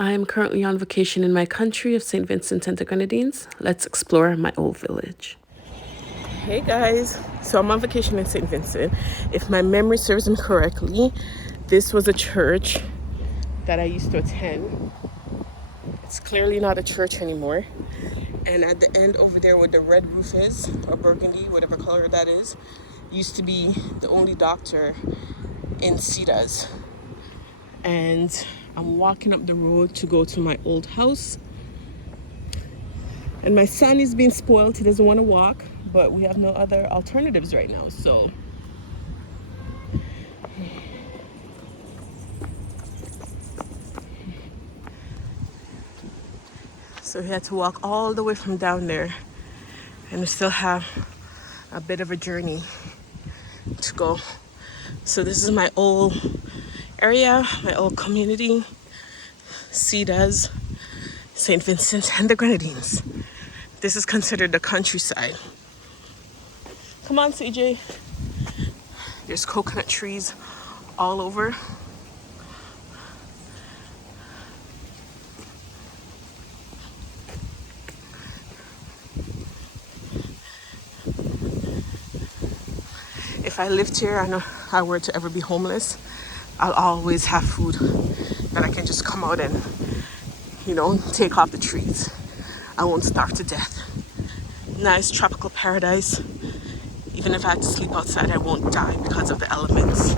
I am currently on vacation in my country of St. Vincent and the Grenadines. Let's explore my old village. Hey guys, so I'm on vacation in St. Vincent. If my memory serves me correctly, this was a church that I used to attend. It's clearly not a church anymore. And at the end over there where the red roof is, or burgundy, whatever color that is, used to be the only doctor in Citas. And I'm walking up the road to go to my old house. And my son is being spoiled. He doesn't want to walk, but we have no other alternatives right now. So he had to walk all the way from down there. And we still have a bit of a journey to go. So this is my old area, my old community, Citas, St. Vincent and the Grenadines. This is considered the countryside. Come on, CJ. There's coconut trees all over. If I lived here, I know if I were to ever be homeless, I'll always have food that I can just come out and, take off the trees. I won't starve to death. Nice tropical paradise. Even if I had to sleep outside, I won't die because of the elements.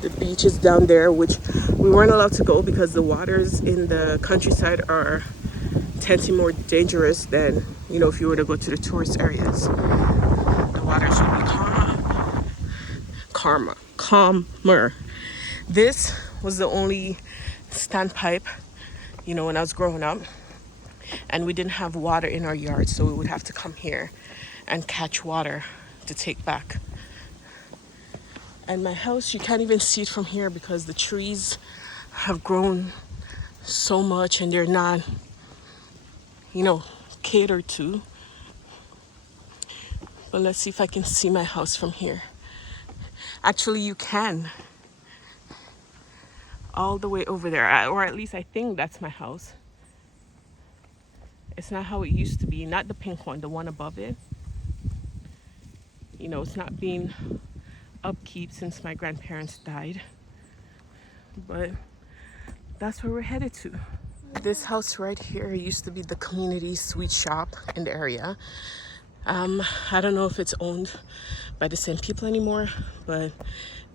The beach is down there, which we weren't allowed to go because the waters in the countryside tend to be more dangerous than, if you were to go to the tourist areas. The waters would be calmer. This was the only standpipe, when I was growing up. And we didn't have water in our yard, so we would have to come here and catch water to take back. And my house, you can't even see it from here because the trees have grown so much and they're not, catered to. But let's see if I can see my house from here. Actually, you can. All the way over there, or at least I think that's my house. It's not how it used to be, not the pink one, the one above it. It's not being upkeep since my grandparents died. But that's where we're headed to. This house right here used to be the community sweet shop in the area. I don't know if it's owned by the same people anymore, but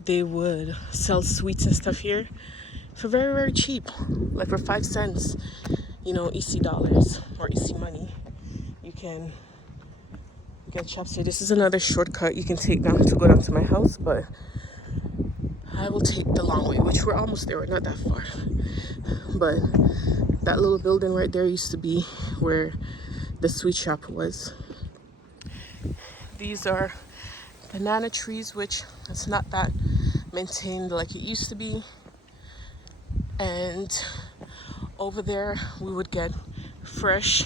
they would sell sweets and stuff here for very, very cheap, like for 5 cents. EC dollars or EC money, you can get shops here. This is another shortcut you can take down to go down to my house, but I will take the long way, which we're almost there. We're not that far. But that little building right there used to be where the sweet shop was. These are banana trees, which it's not that maintained like it used to be. And over there, we would get fresh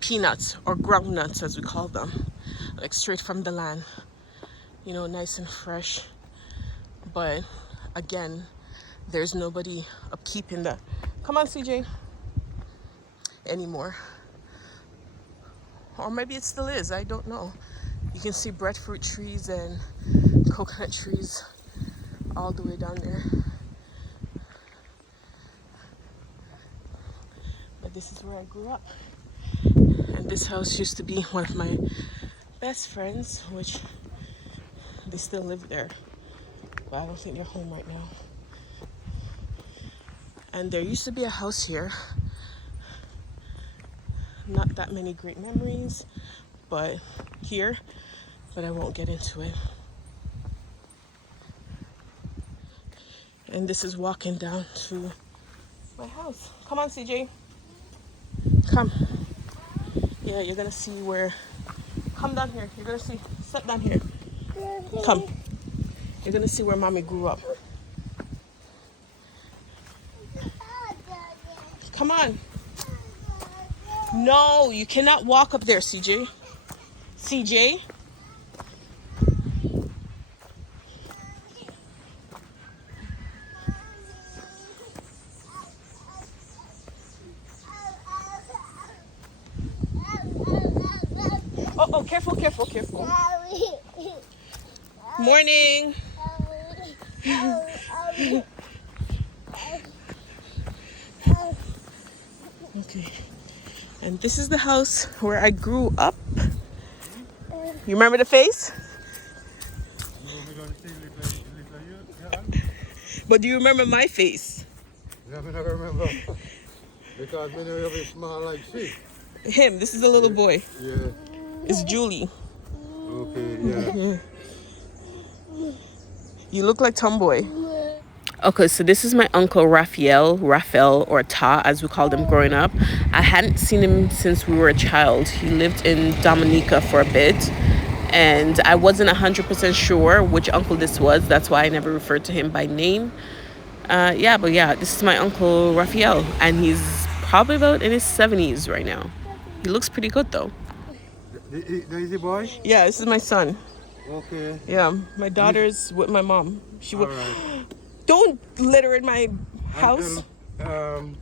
peanuts or groundnuts, as we call them, like straight from the land, nice and fresh. But again, there's nobody upkeeping the, come on, CJ, anymore. Or maybe it still is, I don't know. You can see breadfruit trees and coconut trees all the way down there. This is where I grew up. And this house used to be one of my best friends, which they still live there. But I don't think they're home right now. And there used to be a house here. Not that many great memories, but I won't get into it. And this is walking down to my house. Come on, CJ. Come. Yeah, you're gonna see where. Come down here. You're gonna see. Step down here. Come. You're gonna see where Mommy grew up. Come on. No, you cannot walk up there, CJ. CJ. careful, careful, careful. Morning. Okay. And this is the house where I grew up. You remember the face? But do you remember my face? Yeah, I never remember. Because when you have small like she. Him, this is the little boy. Yeah. It's Julie. Okay, yeah. You look like Tomboy. Okay, so this is my uncle Raphael or Ta as we called him growing up. I hadn't seen him since we were a child. He lived in Dominica for a bit, and I wasn't 100% sure which uncle this was. That's why I never referred to him by name. But this is my uncle Raphael, and he's probably about in his 70s right now. He looks pretty good though. The easy boy? Yeah, this is my son. Okay. Yeah, my daughter's with my mom. She All right. Don't litter in my house. Elman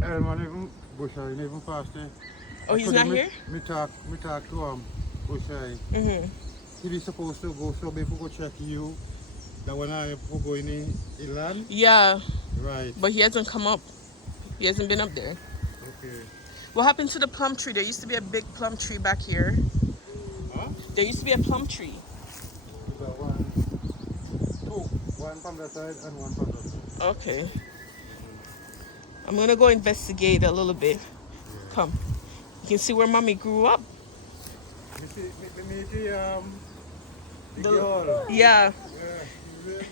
even Bushai even past there. Oh, he's not here? Me talk to Bushai. He is supposed to go so before go check you. That when I go in land? Yeah. Right. But he hasn't come up. He hasn't been up there. Okay. What happened to the plum tree? There used to be a big plum tree back here. Huh? There used to be a plum tree. One from the side and one from the side. Okay. I'm gonna go investigate a little bit. Yeah. Come. You can see where mommy grew up. The girl. Yeah. Yeah.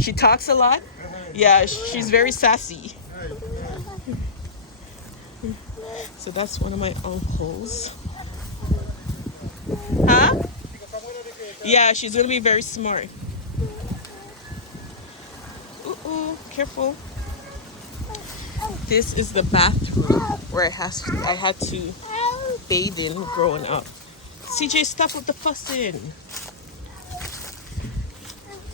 She talks a lot. Yeah, she's very sassy. So that's one of my uncles. Huh? Yeah, she's gonna be very smart. Careful. This is the bathroom where I had to bathe in growing up. CJ, stop with the fussing.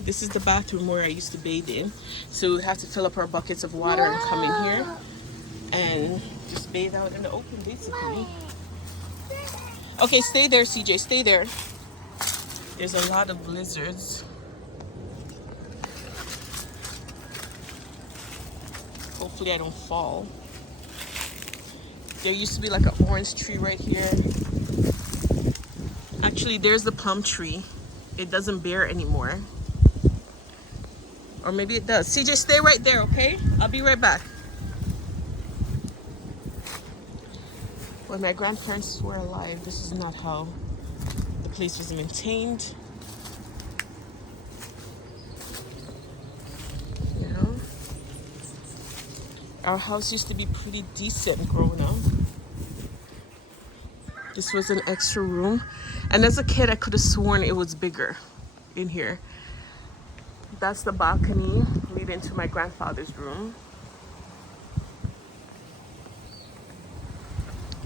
This is the bathroom where I used to bathe in. So we'd have to fill up our buckets of water and come in here and just bathe out in the open, basically. Okay, stay there, CJ, stay there. There's a lot of lizards. Hopefully I don't fall. There used to be like an orange tree right here. Actually, there's the plum tree. It doesn't bear anymore. Or maybe it does. CJ, stay right there, okay? I'll be right back. When my grandparents were alive, this is not how the place was maintained. You know? Our house used to be pretty decent growing up. This was an extra room. And as a kid, I could have sworn it was bigger in here. That's the balcony leading to my grandfather's room.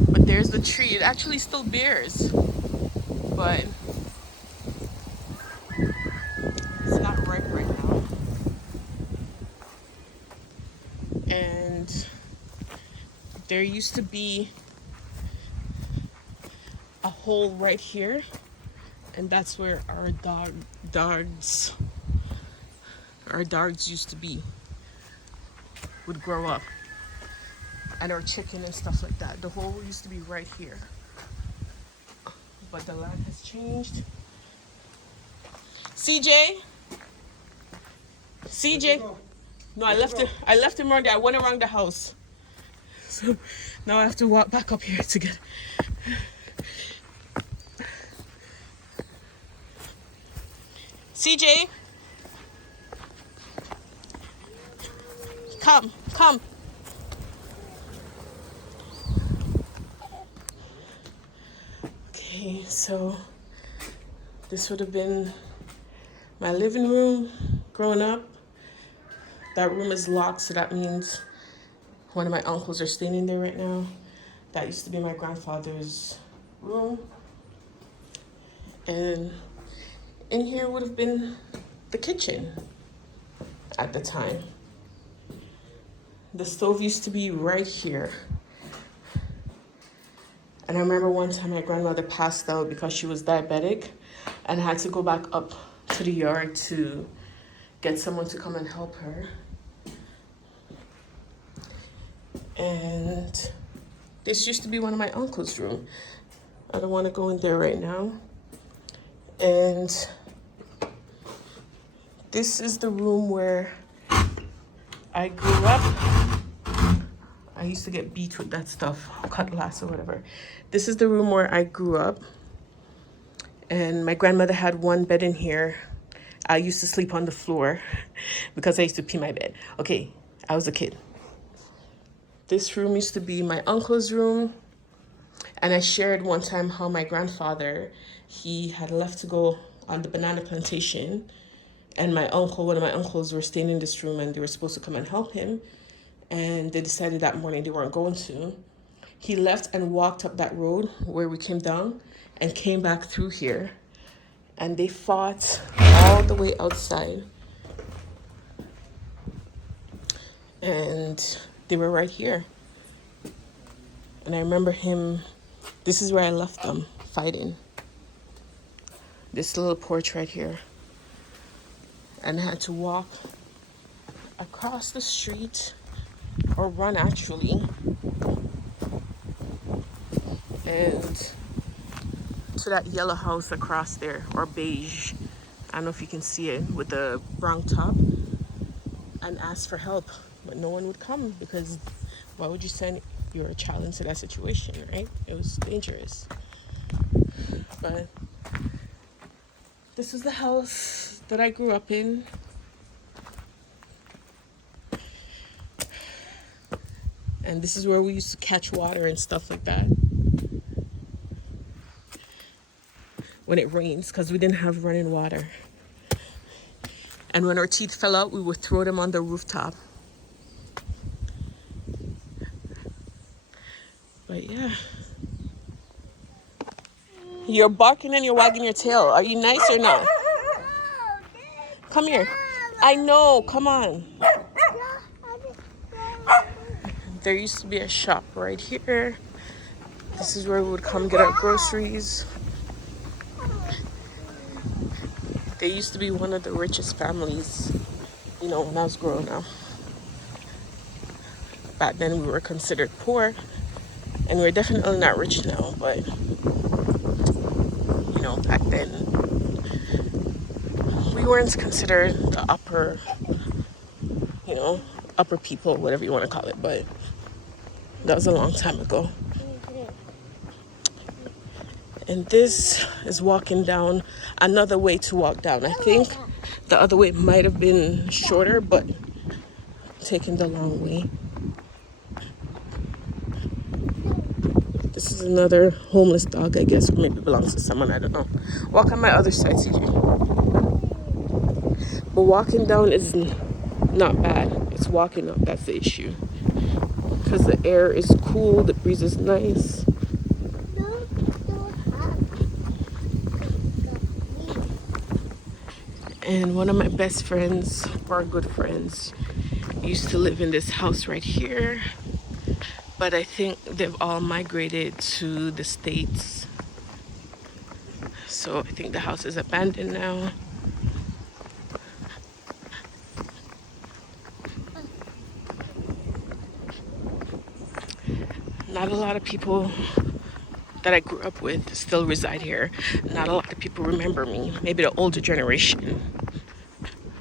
But there's the tree. It actually still bears. But it's not ripe right now. And there used to be a hole right here, and that's where our dogs used to be, would grow up, and our chicken and stuff like that. The hole used to be right here, but the land has changed. CJ, no, I left him around there. I went around the house, so now I have to walk back up here to get. CJ, come. Okay, so this would have been my living room growing up. That room is locked, so that means one of my uncles are staying in there right now. That used to be my grandfather's room. And in here would have been the kitchen at the time. The stove used to be right here. And I remember one time my grandmother passed out because she was diabetic and had to go back up to the yard to get someone to come and help her. And this used to be one of my uncle's room. I don't want to go in there right now. And this is the room where I grew up. I used to get beat with that stuff, cutlass or whatever. This is the room where I grew up. And my grandmother had one bed in here. I used to sleep on the floor because I used to pee my bed. Okay, I was a kid. This room used to be my uncle's room. And I shared one time how my grandfather, he had left to go on the banana plantation. And my uncle, one of my uncles, were staying in this room and they were supposed to come and help him. And they decided that morning they weren't going to. He left and walked up that road where we came down and came back through here. And they fought all the way outside. And they were right here. And I remember him, this is where I left them fighting. This little porch right here. And I had to walk across the street, or run actually, and to that yellow house across there, or beige. I don't know if you can see it, with the brown top, and ask for help. But no one would come because why would you send your child into that situation, right? It was dangerous. But this is the house that I grew up in. And this is where we used to catch water and stuff like that when it rains, because we didn't have running water. And when our teeth fell out, we would throw them on the rooftop. But yeah. You're barking and you're wagging your tail. Are you nice or not? Come here. I know. Come on. There used to be a shop right here. This is where we would come get our groceries. They used to be one of the richest families, you know, when I was growing up. Back then we were considered poor, and we're definitely not rich now, but you know, back then we weren't considered the upper, you know, upper people, whatever you want to call it, but that was a long time ago. And this is walking down, another way to walk down. I think the other way might have been shorter, but taking the long way. This is another homeless dog, I guess, or maybe belongs to someone, I don't know. Walk on my other side, CJ. But walking down is not bad. It's walking up that's the issue. Because the air is cool, the breeze is nice. And one of my best friends, or good friends, used to live in this house right here. But I think they've all migrated to the States. So I think the house is abandoned now. Not a lot of people that I grew up with still reside here. Not a lot of people remember me. Maybe the older generation,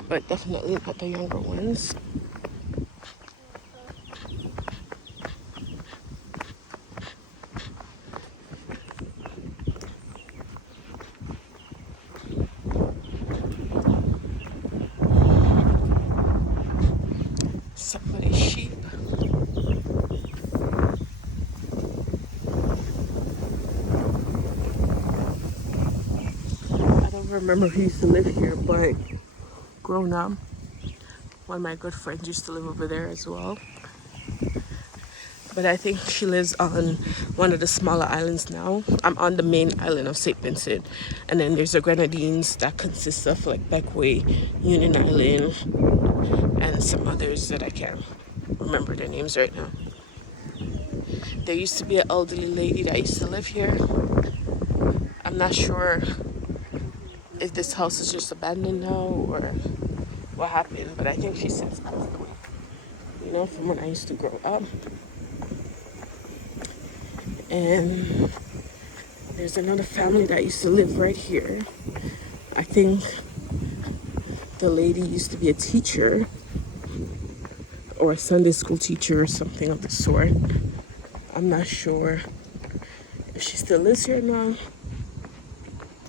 but definitely not the younger ones. Somebody's sheep. I don't remember who used to live here, but grown up, one of my good friends used to live over there as well. But I think she lives on one of the smaller islands now. I'm on the main island of St. Vincent. And then there's the Grenadines that consists of like Bequia, Union Island, and some others that I can't remember their names right now. There used to be an elderly lady that used to live here. I'm not sure if this house is just abandoned now or what happened, but I think she's since passed away. You know, from when I used to grow up. And there's another family that used to live right here. I think the lady used to be a teacher or a Sunday school teacher or something of the sort. I'm not sure if she still lives here now,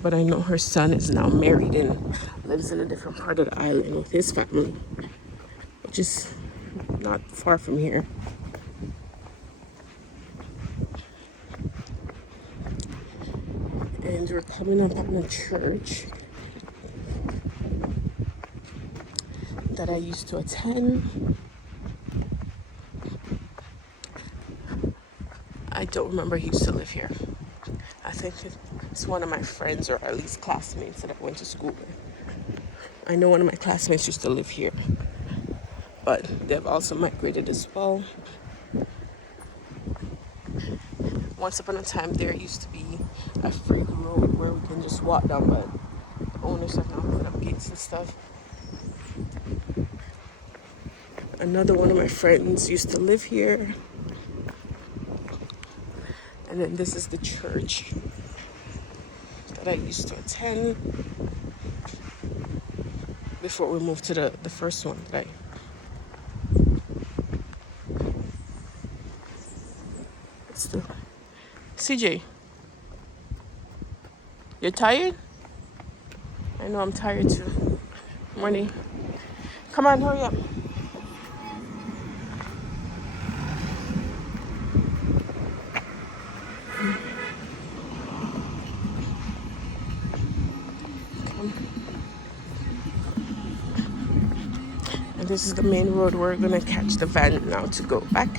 but I know her son is now married and lives in a different part of the island with his family, which is not far from here. And we're coming up on a church that I used to attend. I don't remember who used to live here. I think it's one of my friends or at least classmates that I went to school with. I know one of my classmates used to live here, but they've also migrated as well. Once upon a time, there used to be a free road where we can just walk down, but the owners have now put up gates and stuff. Another one of my friends used to live here. And then this is the church that I used to attend before we moved to the first one that it's the CJ. You're tired? I know I'm tired too. Morning. Come on, hurry up. And this is the main road. We're gonna catch the van now to go back.